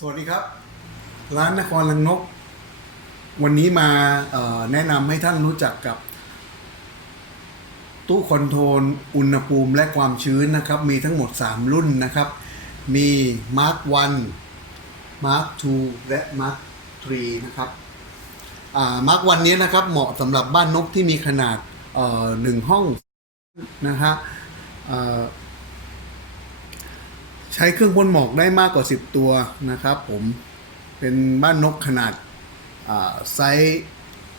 สวัสดีครับ ร้านนครลังนก วันนี้มาแนะนำให้ท่านรู้จักกับ ตู้คอนโทรลอุณหภูมิและความชื้นนะครับ มีทั้งหมด 3 รุ่นนะครับ มี Mark 1 Mark 2 และ Mark 3 นะครับอ่า Mark 1นี้นะครับเหมาะสำหรับบ้านนกที่มีขนาดหนึ่งห้องนะฮะ ใช้เครื่องพ่นหมอกได้มากกว่า 10 ตัวนะครับ ผมเป็นบ้านนกขนาดไซส์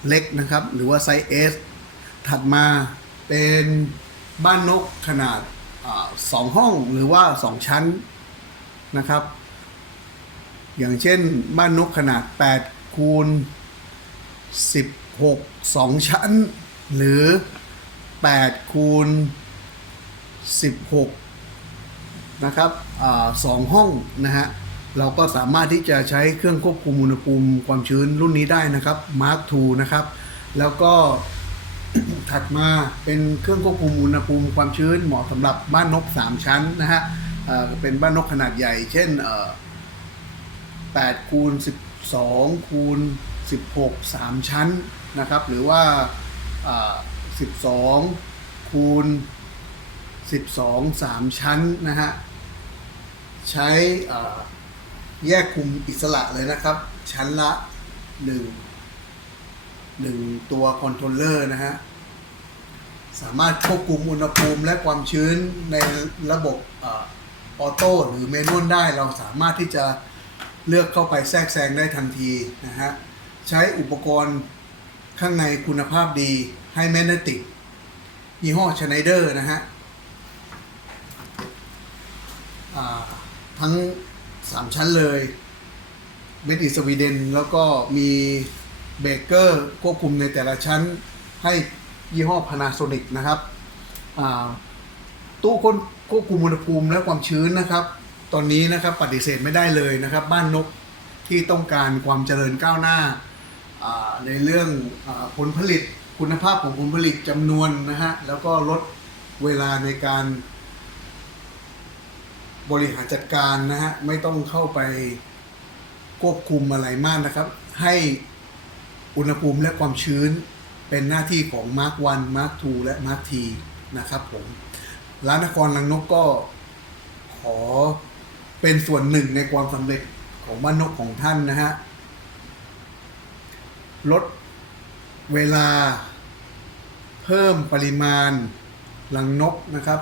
เล็กนะครับ หรือว่าไซส์ S ถัดมาเป็นบ้านนกขนาดอสองห้องหรือว่าสองชั้นนะครับ อย่างเช่นบ้านนกขนาด 8 คูณ 16 2 ชั้น หรือ 8 คูณ 16 นะครับอสองห้องนะฮะเราก็สามารถที่จะใช้เครื่องควบคุมอุณหภูมิความชื้นรุ่นนี้ได้นะครับ Mark II นะครับ แล้วก็ถัดมาเป็นเครื่องควบคุมอุณหภูมิความชื้นเหมาะสำหรับบ้านนก 3 ชั้นนะฮะเป็นบ้านนกขนาดใหญ่ เช่นเอ่อ8คูณ12คูณ16 3 ชั้นนะครับ หรือว่าเอ่อ12คูณ 12 3 ชั้นนะฮะ ใช้แยกคุมอิสระเลยนะครับ ชั้นละ1หนึ่งตัวคอนโทรลเลอร์นะฮะ สามารถควบคุมอุณหภูมิและความชื้นในระบบออโต้หรือเมนวลได้เราสามารถที่จะเลือกเข้าไปแทรกแซงได้ทันทีนะฮะ ใช้อุปกรณ์ข้างในคุณภาพดีให้แมกเนติกยี่ห้อชไนเดอร์นะฮะ ทั้ง3ชั้นเลยเมดิสวีเดนแล้วก็มีเบรกเกอร์ควบคุมในแต่ละชั้นให้ยี่ห้อ Panasonic นะครับตู้คนควบคุมอุณหภูมิและความชื้นนะครับ ตอนนี้นะครับปฏิเสธไม่ได้เลยนะครับ บ้านนกที่ต้องการความเจริญก้าวหน้า ในเรื่องอผลผลิตคุณภาพของผลผลิตจำนวนนะฮะแล้วก็ลดเวลาในการ บริหารจัดการนะฮะไม่ต้องเข้าไปควบคุมอะไรมากนะครับ ให้อุณหภูมิและความชื้นเป็นหน้าที่ของ Mark 1 Mark 2และ Mark T นะครับผมร้านนครลังนกก็ขอเป็นส่วนหนึ่งในความสำเร็จของบ้านนกของท่านนะฮะลดเวลาเพิ่มปริมาณลังนกนะครับ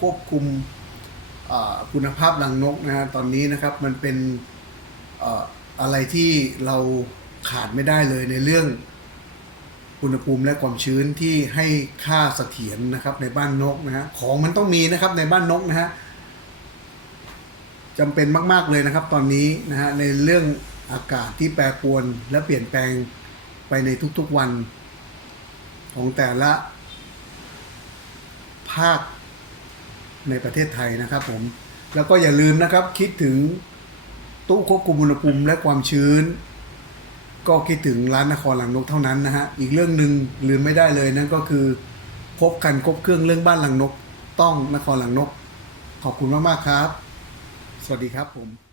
ควบคุม คุณภาพรังนกนะตอนนี้นะครับมันเป็นเอ่ออะไรที่เราขาดไม่ได้เลยในเรื่องอุณหภูมิและความชื้นที่ให้ค่าเสถียรนะครับในบ้านนกนะฮะของมันต้องมีนะครับในบ้านนกนะฮะจำเป็นมาก ๆ เลยนะครับ ตอนนี้นะฮะในเรื่องอากาศที่แปรปรวนและเปลี่ยนแปลงไปในทุกๆวัน ของแต่ละ ภาค ในประเทศไทยนะครับผม แล้วก็อย่าลืมนะครับคิดถึงตู้ควบคุมอุณหภูมิและความชื้น ก็คิดถึงร้านนครหลังนกเท่านั้นนะฮะ อีกเรื่องหนึ่งลืมไม่ได้เลยนั่นก็คือพบกันครบเครื่องเรื่องบ้านหลังนก ต้องนครหลังนก ขอบคุณมากๆครับ สวัสดีครับผม